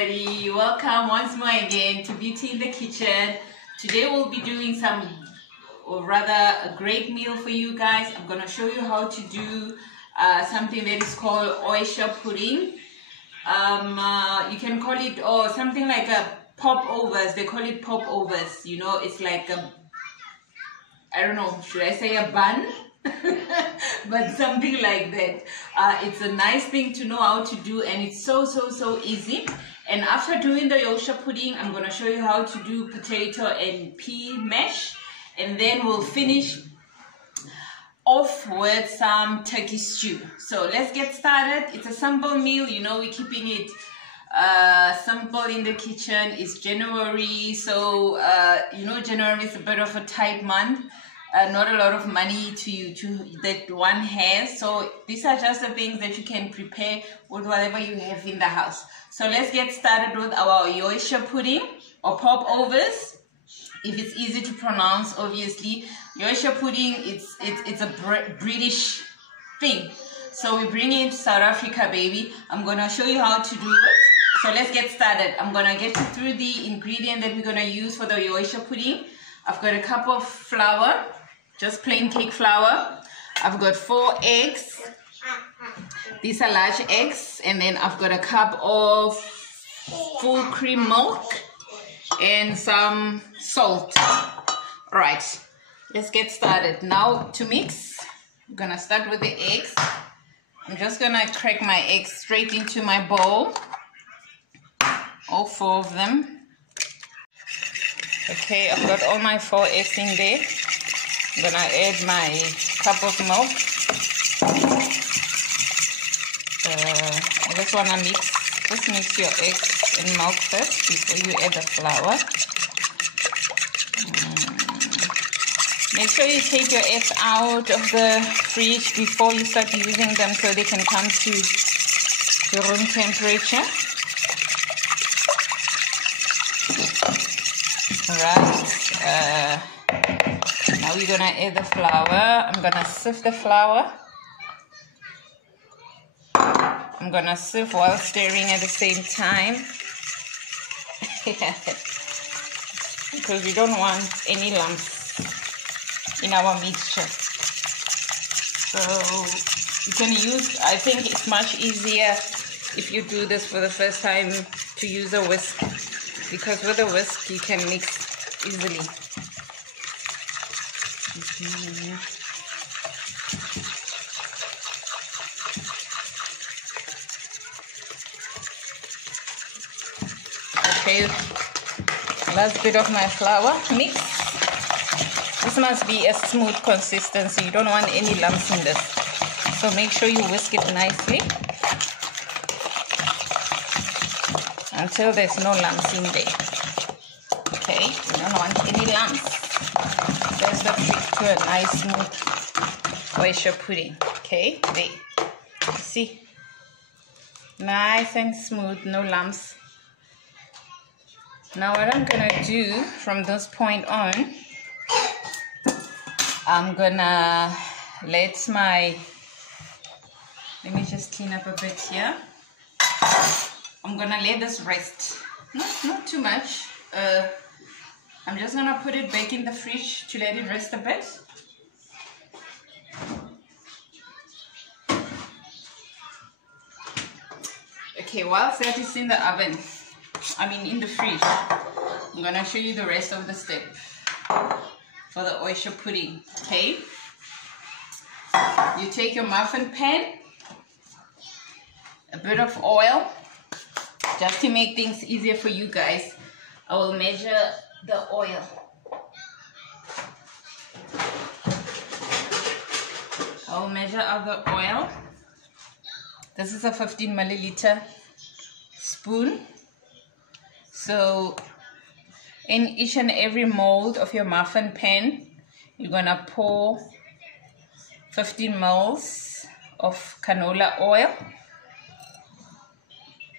everybody, welcome once more again to Beauty in the Kitchen. Today we'll be doing a great meal for you guys. I'm going to show you how to do something that is called oyster pudding. You can call it or something like a popovers. They call it popovers. You know, it's like I don't know, should I say a bun? But something like that. It's a nice thing to know how to do, and it's so easy. And after doing the Yorkshire pudding, I'm going to show you how to do potato and pea mash, and then we'll finish off with some turkey stew. So let's get started. It's a simple meal, you know, we're keeping it simple in the kitchen. It's January, so you know, January is a bit of a tight month. Not a lot of money that one has, so these are just the things that you can prepare with whatever you have in the house. So let's get started with our Yorkshire pudding or popovers, if it's easy to pronounce. Obviously, Yorkshire pudding, it's a British thing, so we bring it to South Africa, baby. I'm gonna show you how to do it. So let's get started. I'm gonna get you through the ingredient that we're gonna use for the Yorkshire pudding. I've got a cup of flour, just plain cake flour. I've got 4 eggs. These are large eggs. And then I've got a cup of full cream milk and some salt. All right, let's get started. Now to mix, I'm gonna start with the eggs. I'm just gonna crack my eggs straight into my bowl, all 4 of them. Okay, I've got all my 4 eggs in there. I'm gonna add my cup of milk. I just wanna just mix your eggs and milk first before you add the flour. Make sure you take your eggs out of the fridge before you start using them, so they can come to room temperature. Alright, now we're gonna add the flour. I'm gonna sieve the flour. I'm gonna sieve while stirring at the same time. Because we don't want any lumps in our mixture. So you can use, I think it's much easier if you do this for the first time to use a whisk, because with a whisk you can mix easily. Okay, last bit of my flour mix. This must be a smooth consistency. You don't want any lumps in this, so make sure you whisk it nicely until there's no lumps in there. Okay, you don't want any lumps. That's the trick to a nice smooth oyster pudding. Okay, there. See? Nice and smooth, no lumps. Now what I'm gonna do from this point on, I'm gonna let me just clean up a bit here. I'm gonna let this rest, not too much. I'm just gonna put it back in the fridge to let it rest a bit. Okay, whilst that is in the oven, in the fridge, I'm gonna show you the rest of the step for the oyster pudding. Okay, you take your muffin pan, a bit of oil. Just to make things easier for you guys, I will measure the oil. I will measure out the oil. This is a 15 milliliter spoon. So in each and every mold of your muffin pan, you're gonna pour 15 mils of canola oil,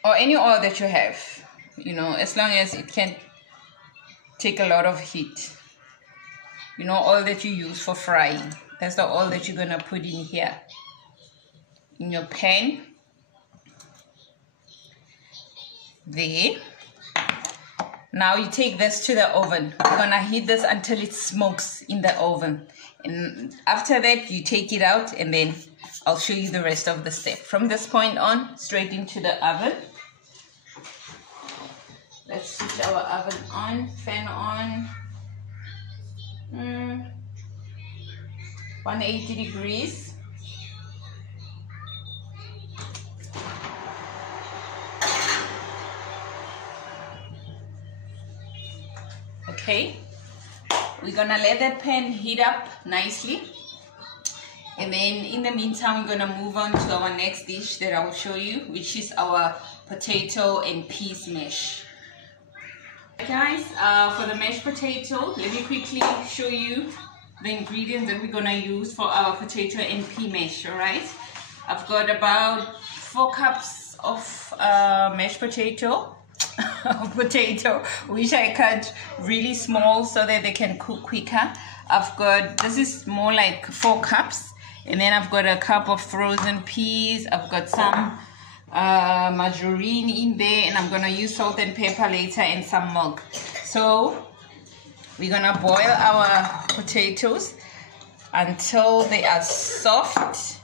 or any oil that you have, you know, as long as it can take a lot of heat. You know, oil that you use for frying, that's the oil that you're gonna put in here in your pan. there. Now you take this to the oven. We're gonna heat this until it smokes in the oven, and after that you take it out, and then I'll show you the rest of the step. From this point on, straight into the oven. Let's switch our oven on, fan on. 180 degrees. Okay, we're gonna let that pan heat up nicely, and then in the meantime we're gonna move on to our next dish that I will show you, which is our potato and peas mash. Guys, for the mashed potato, let me quickly show you the ingredients that we're gonna use for our potato and pea mash. All right, I've got about 4 cups of mashed potato which I cut really small so that they can cook quicker. I've got, this is more like 4 cups, and then I've got a cup of frozen peas. I've got some margarine in there, and I'm gonna use salt and pepper later, and some milk. So we're gonna boil our potatoes until they are soft.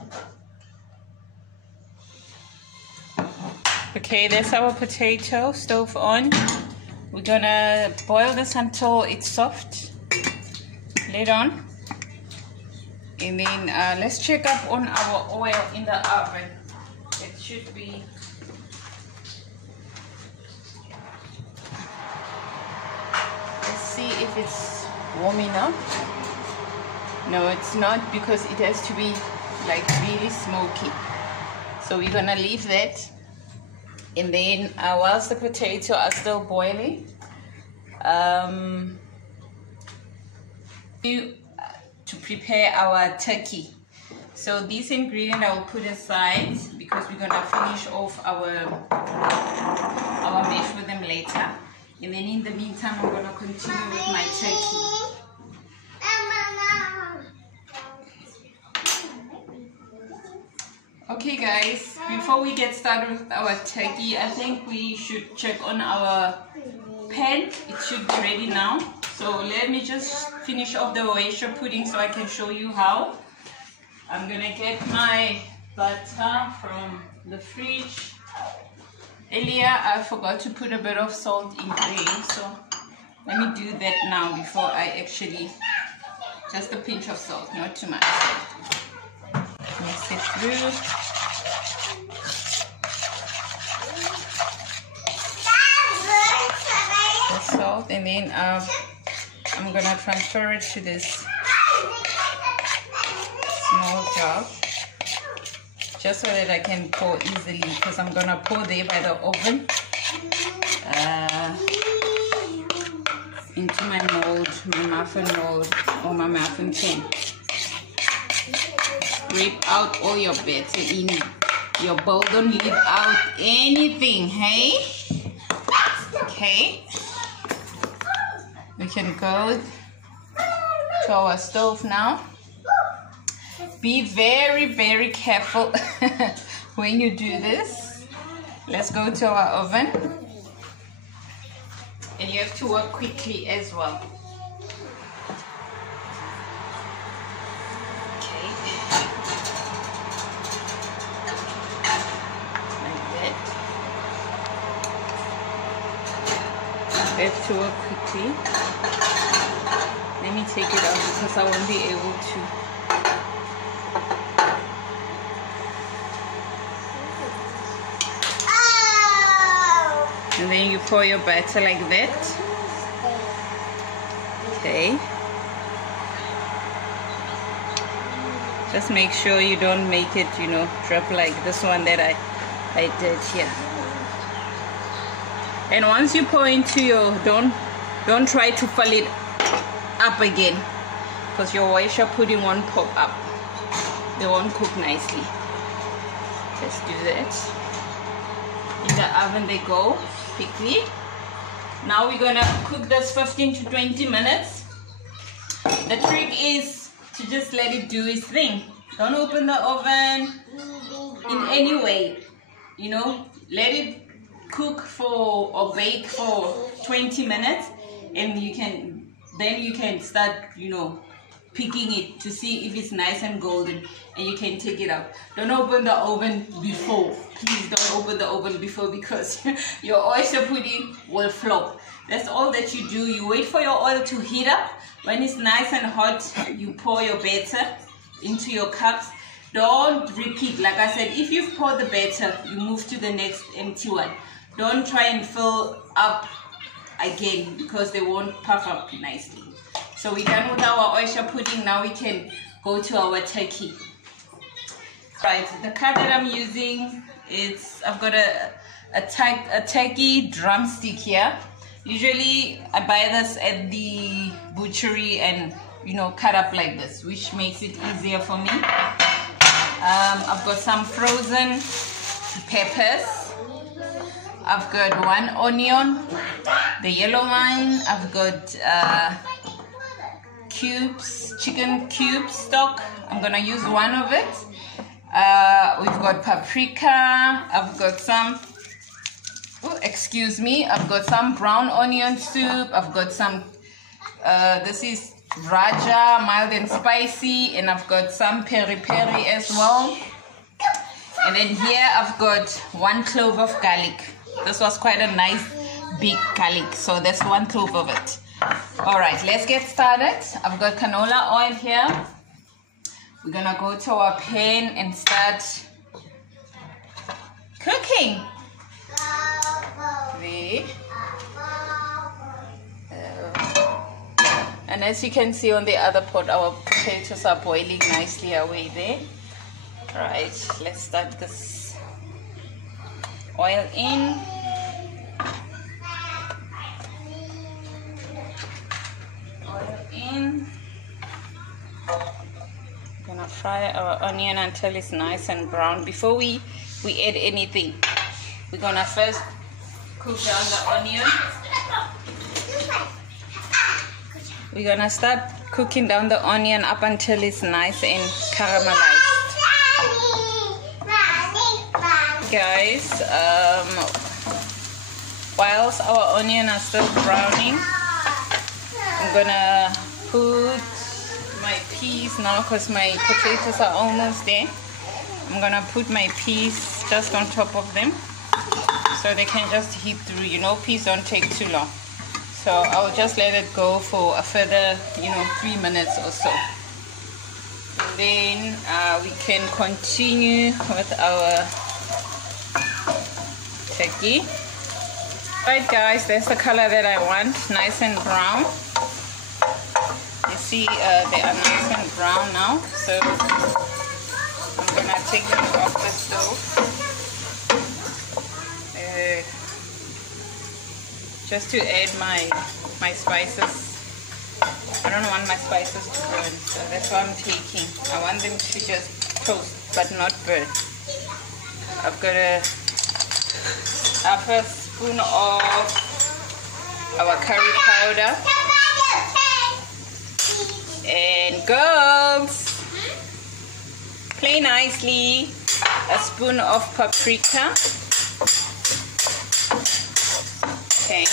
Okay, that's our potato, stove on. We're gonna boil this until it's soft. Lid on. And then let's check up on our oil in the oven. It should be let's see if it's warm enough. No, it's not, because it has to be like really smoky. So we're gonna leave that. And then whilst the potatoes are still boiling, to prepare our turkey. So these ingredients I will put aside because we're gonna finish off our mash with them later. And then in the meantime, I'm gonna continue with my turkey. Okay guys, before we get started with our turkey, I think we should check on our pan. It should be ready now. So let me just finish off the Yorkshire pudding so I can show you how. I'm gonna get my butter from the fridge. Earlier I forgot to put a bit of salt in there, so let me do that now before I actually, just a pinch of salt, not too much. Mix it through. The salt, and then I'm gonna transfer it to this small jar, just so that I can pour easily, because I'm gonna pour there by the oven into my mold, my muffin mold, or my muffin pan. Scrape out all your batter in your bowl. Don't leave out anything, hey? Okay. We can go to our stove now. Be very, very careful when you do this. Let's go to our oven. And you have to work quickly as well. I have to work quickly. Let me take it out because I won't be able to. And then you pour your batter like that. Okay. Just make sure you don't make it, you know, drop like this one that I did here. And once you pour into your, don't try to fill it up again, because your Yorkshire pudding won't pop up. They won't cook nicely. Just do that. In the oven they go quickly. Now we're gonna cook this 15 to 20 minutes. The trick is to just let it do its thing. Don't open the oven in any way. You know, let it cook for or bake for 20 minutes, and then you can start, you know, picking it to see if it's nice and golden, and you can take it out. Don't open the oven before. Please don't open the oven before, because your oyster pudding will flop. That's all that you do. You wait for your oil to heat up. When it's nice and hot, you pour your batter into your cups. Don't repeat. Like I said, if you've poured the batter, you move to the next empty one. Don't try and fill up again, because they won't puff up nicely. So we're done with our oyster pudding. Now we can go to our turkey. Right, the cut that I'm using is, I've got a turkey drumstick here. Usually I buy this at the butchery and, you know, cut up like this, which makes it easier for me. I've got some frozen peppers. I've got 1 onion, the yellow one. I've got cubes, chicken cube stock. I'm gonna use 1 of it. We've got paprika. I've got some, I've got some brown onion soup. I've got some, this is Raja, mild and spicy, and I've got some peri-peri as well. And then here I've got 1 clove of garlic. This was quite a nice big garlic, so that's 1 clove of it. All right, let's get started. I've got canola oil here. We're gonna go to our pan and start cooking. And as you can see on the other pot, our potatoes are boiling nicely away there. Right, let's start this oil in. Oil in. Gonna fry our onion until it's nice and brown. Before we add anything, we're gonna first cook down the onion. We're gonna start cooking down the onion up until it's nice and caramelized. Guys, whilst our onion are still browning, I'm gonna put my peas now, because my potatoes are almost there. I'm gonna put my peas just on top of them so they can just heat through. You know, peas don't take too long, so I'll just let it go for a further, you know, 3 minutes or so, and then we can continue with our turkey. Right guys, that's the color that I want, nice and brown. You see they are nice and brown now, so I'm gonna take them off the stove just to add my spices. I don't want my spices to burn, so that's what I'm taking. I want them to just toast but not burn. I've got a half a spoon of our curry powder, and girls, play nicely, a spoon of paprika. Okay,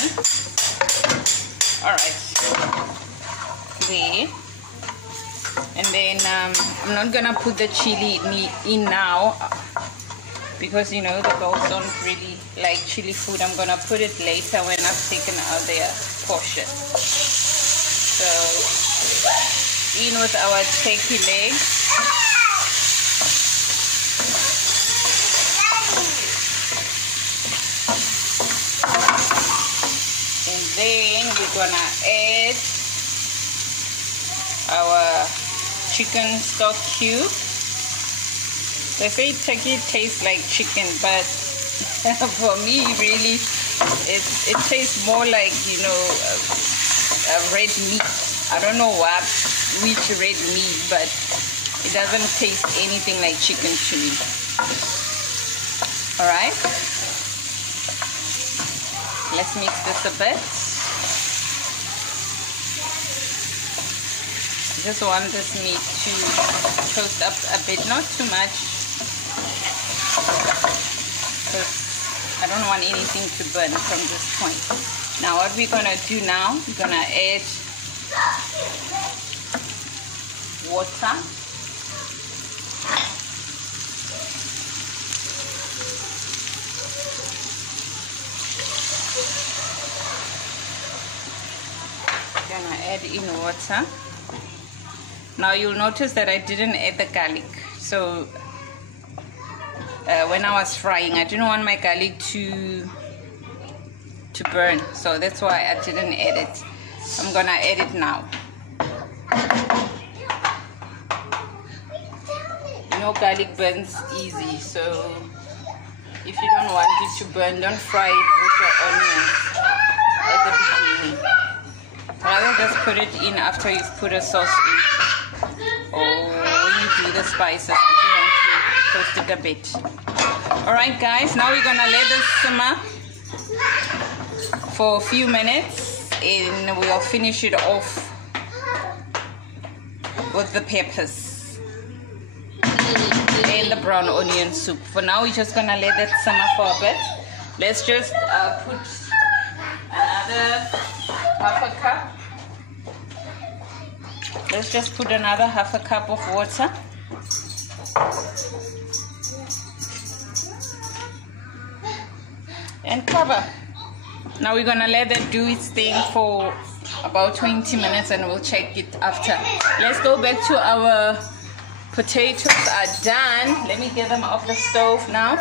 all right, there. And then I'm not gonna put the chili in now, because you know the girls don't really like chili food. I'm gonna put it later when I've taken out their portion. So in with our turkey legs. And then we're gonna add our chicken stock cube. They say turkey tastes like chicken, but for me really it tastes more like, you know, a red meat. I don't know which red meat, but it doesn't taste anything like chicken to me. All right, let's mix this a bit. I just want this meat to toast up a bit, not too much, because I don't want anything to burn from this point. Now what we're gonna do now, we're gonna add water. Gonna add in water. Now you'll notice that I didn't add the garlic. So when I was frying, I didn't want my garlic to burn, so that's why I didn't add it. I'm gonna add it now. You know, garlic burns easy, so if you don't want it to burn, don't fry it with your onions at the beginning. Rather just put it in after you've put a sauce in, or when you do the spices if you want to toast it a bit. Alright guys, now we're gonna let this simmer for a few minutes and we'll finish it off with the peppers and the brown onion soup. For now we're just gonna let that simmer for a bit. Let's just put another half a cup. Let's just put another half a cup of water. And cover. Now we're gonna let that do its thing for about 20 minutes and we'll check it after. Let's go back to our potatoes are done. Let me get them off the stove now.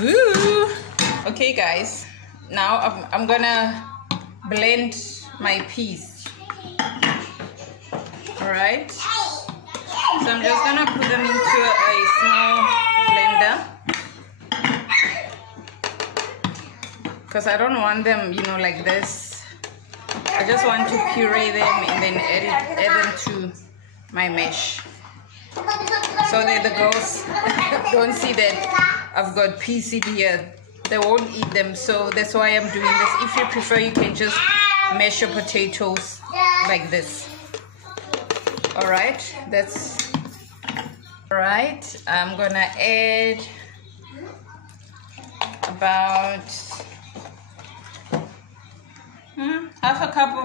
Woo! Okay guys, now I'm gonna blend my peas. Alright, so I'm just gonna put them into a small blender because I don't want them, you know, like this. I just want to puree them and then add them to my mash so that the girls don't see that I've got peas in here. They won't eat them, so that's why I'm doing this. If you prefer, you can just mash your potatoes like this. Alright, that's alright. I'm gonna add about half a cup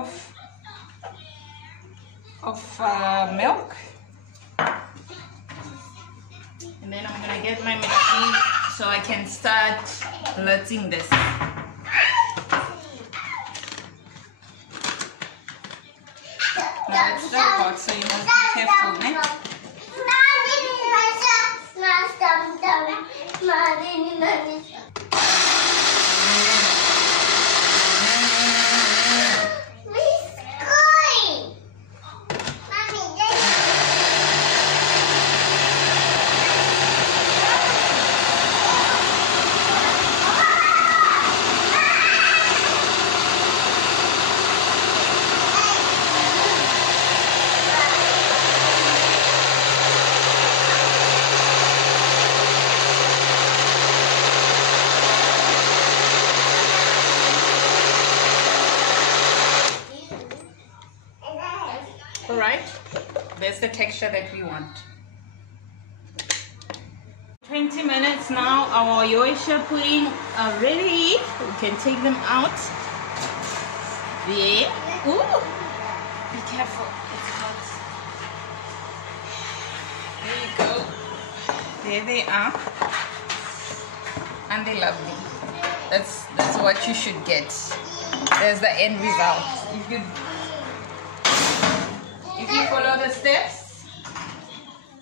of milk, and then I'm gonna get my machine so I can start letting this. Now it's still hot, so you must be careful, man. Alright, that's the texture that we want. 20 minutes now, our Yorkshire pudding are ready. We can take them out. There. Ooh, be careful, it's hot. There you go. There they are. And they're lovely. That's what you should get. There's the end result. If you follow the steps,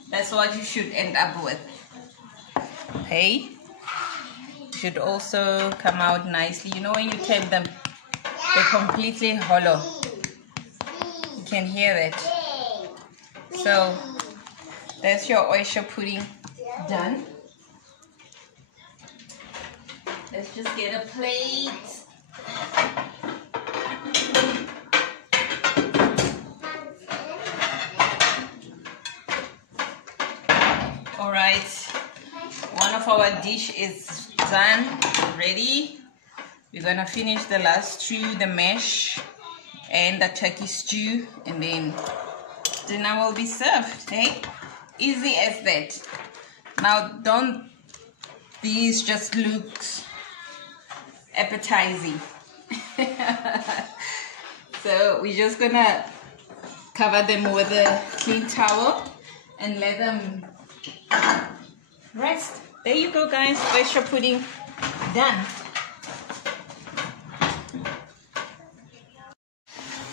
that's what you should end up with. Okay, should also come out nicely. You know, when you take them, they're completely hollow. You can hear that. So that's your oyster pudding done. Let's just get a plate. Alright, one of our dish is done, ready. We're gonna finish the last two, the mash and the turkey stew, and then dinner will be served. Okay, easy as that. Now don't these just looks appetizing. So we're just gonna cover them with a clean towel and let them rest. There you go, guys. Oyster pudding done.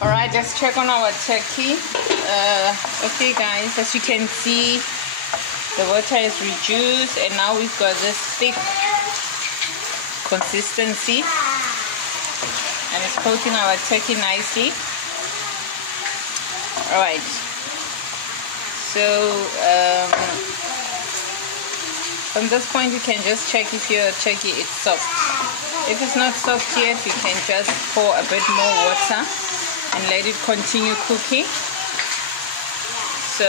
All right, let's check on our turkey. Okay, guys, as you can see, the water is reduced, and now we've got this thick consistency, and it's coating our turkey nicely. All right, so from this point you can just check if your turkey is soft. If it's not soft yet, you can just pour a bit more water and let it continue cooking. So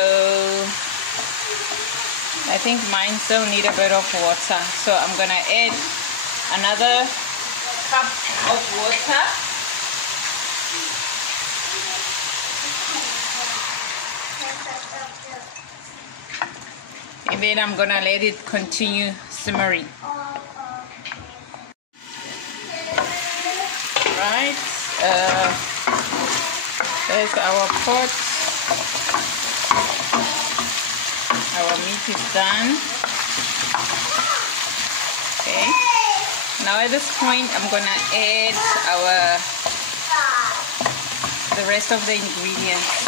I think mine still need a bit of water, so I'm gonna add another cup of water. And then I'm gonna let it continue simmering. Right, there's our pot. Our meat is done. Okay. Now at this point, I'm gonna add the rest of the ingredients,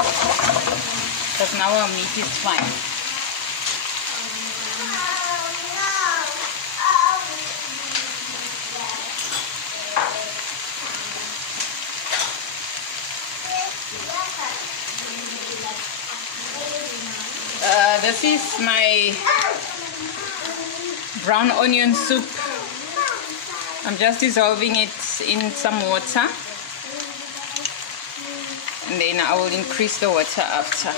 because now our meat is fine. This is my brown onion soup. I'm just dissolving it in some water, and then I will increase the water after.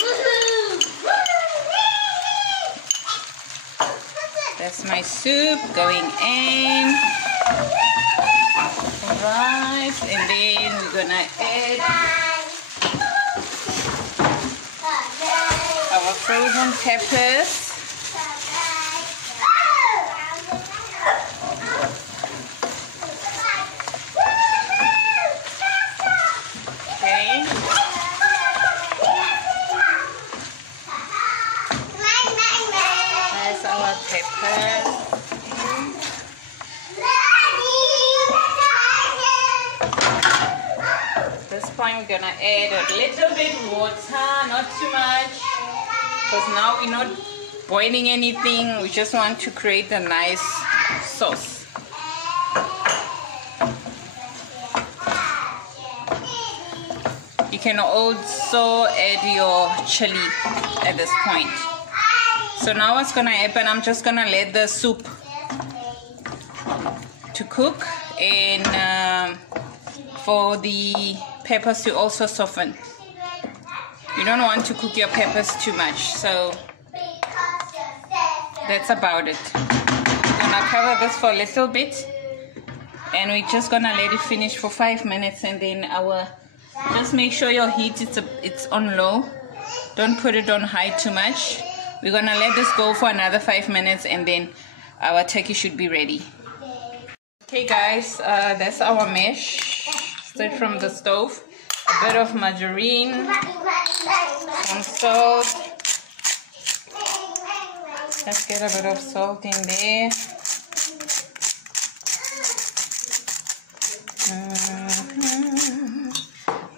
That's my soup going in. Alright, and then we're gonna add our frozen peppers. Okay. There's our peppers. At this point we're gonna add a little bit water, not too much, because now we're not boiling anything. We just want to create a nice sauce. You can also add your chili at this point. So now what's gonna happen, I'm just gonna let the soup to cook, and for the peppers to also soften. You don't want to cook your peppers too much, so that's about it. I'm gonna cover this for a little bit, and we're just gonna let it finish for 5 minutes, and then just make sure your heat it's on low. Don't put it on high too much. We're gonna let this go for another 5 minutes, and then our turkey should be ready. Okay guys, that's our mash straight from the stove. A bit of margarine, some salt. Let's get a bit of salt in there.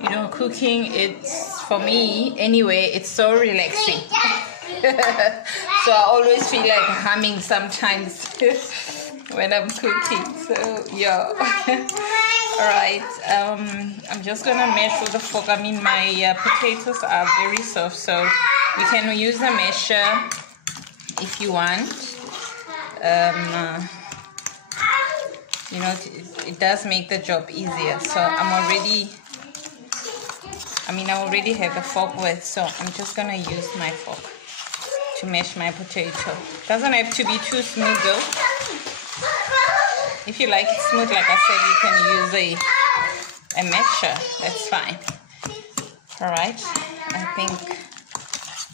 You know, cooking, it's, for me anyway, it's so relaxing. So I always feel like humming sometimes when I'm cooking, so yeah. Alright, I'm just gonna mash with a fork. I mean, my potatoes are very soft, so you can use a masher if you want. You know, it does make the job easier. So I already have a fork with, so I'm just gonna use my fork to mash my potato. Doesn't have to be too smooth though. If you like it smooth, like I said, you can use a masher. That's fine. Alright, I think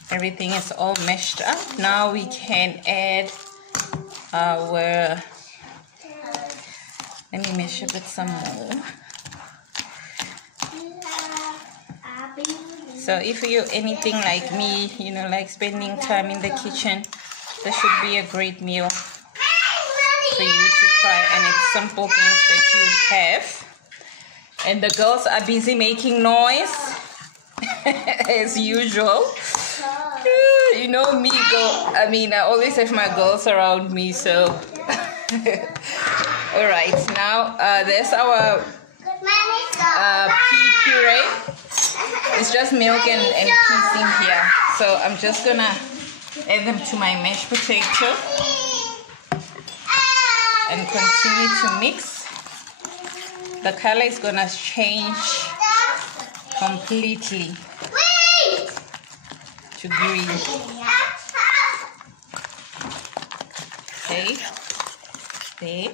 everything is all meshed up. Now we can add our Let me mash a bit some more. So if you're anything like me, you know, like spending time in the kitchen, this should be a great meal for you to try. And it's simple things that you have. And the girls are busy making noise as usual. You know me, I always have my girls around me, so. All right, now there's our pea puree. It's just milk and peas in here. So I'm just gonna add them to my mashed potato and continue to mix. The color is gonna change completely to green. Okay, there.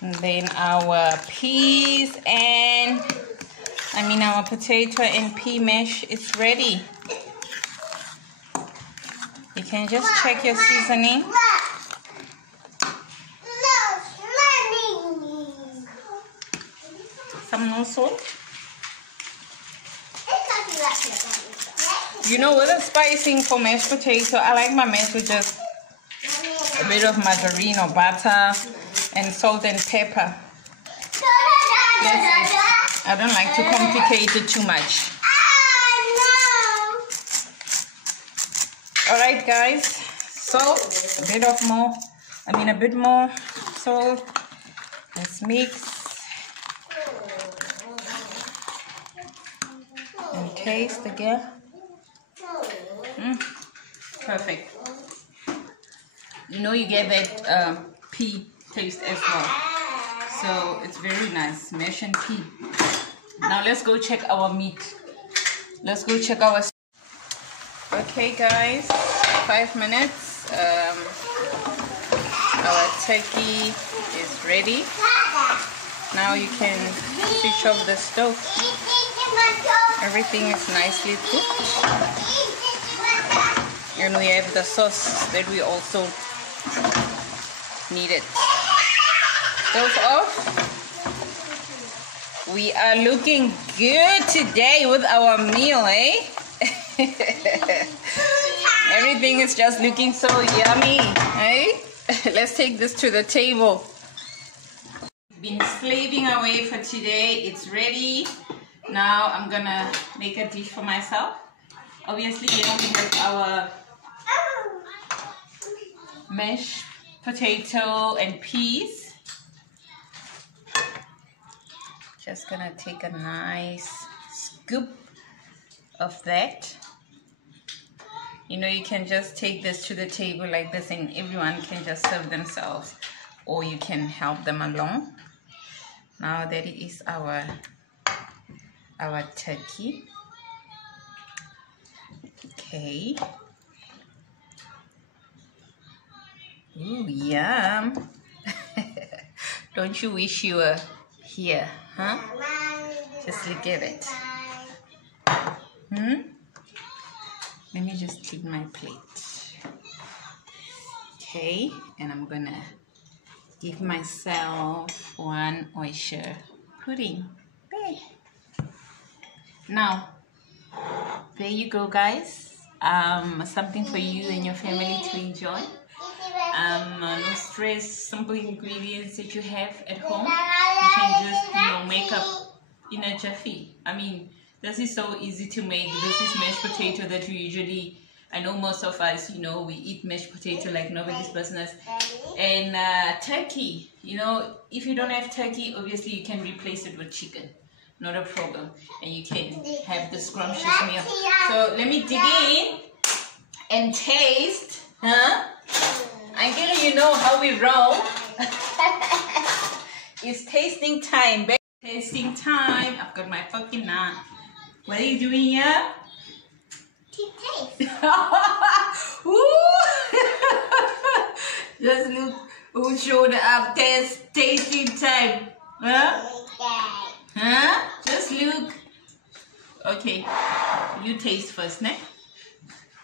And then our peas and our potato and pea mash is ready. You can just check your seasoning. Some more salt. You know, with the spicing for mashed potato, I like my mash with just a bit of margarine or butter and salt and pepper. I don't like to complicate it too much. Alright guys, salt, a bit more salt. Let's mix and taste again. Perfect. You know, you get that pea taste as well, so it's very nice. Mash and pea. Now let's go check our meat. Let's go check our. Okay guys, 5 minutes. Our turkey is ready. Now you can switch off the stove. Everything is nicely cooked, and we have the sauce that we also needed. Stove off. We are looking good today with our meal, eh? Everything is just looking so yummy, eh? Let's take this to the table. Been slaving away for today. It's ready. Now I'm gonna make a dish for myself. Obviously, you know, we have our mashed potato and peas. Just gonna take a nice scoop of that. You know, you can just take this to the table like this and everyone can just serve themselves, or you can help them along. Now that it is our turkey. Okay. Ooh, yum. Don't you wish you were here, huh? Just look at it. Let me just clean my plate. Okay, and I'm gonna give myself one oyster pudding. Okay. Now, there you go, guys. Something for you and your family to enjoy. No stress, simple ingredients that you have at home. You can just, you know, make up in a jiffy. I mean, this is so easy to make. This is mashed potato that we usually, I know most of us, you know, we eat mashed potato like nobody's business. And turkey, you know, if you don't have turkey, obviously you can replace it with chicken. Not a problem. And you can have the scrumptious meal. So let me dig in and taste. Huh? I'm gonna, you know how we roll. It's tasting time. Tasting time. I've got my fucking knife. What are you doing here? Taste. Just look who showed up. Tasting time. Huh? Huh? Just look. Okay. You taste first, ne?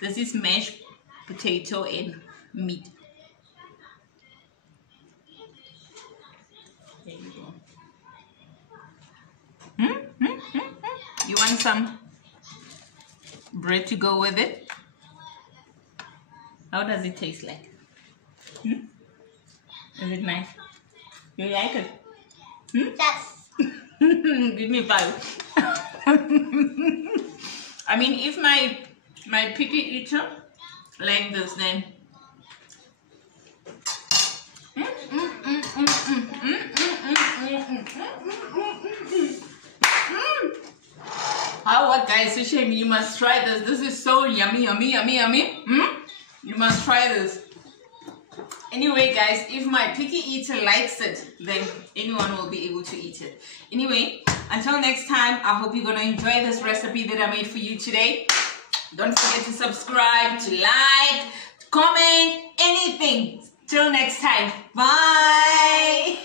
This is mashed potato and meat. some bread to go with it. How does it taste like? Is it nice? You like it? Yes. Give me 5. I mean, if my picky eater like this, then what guys, Sushi, you must try this. This is so yummy. You must try this. Anyway guys, if my picky eater likes it, then anyone will be able to eat it. Anyway, until next time, I hope you're gonna enjoy this recipe that I made for you today. Don't forget to subscribe, to like, to comment, anything. Till next time, bye.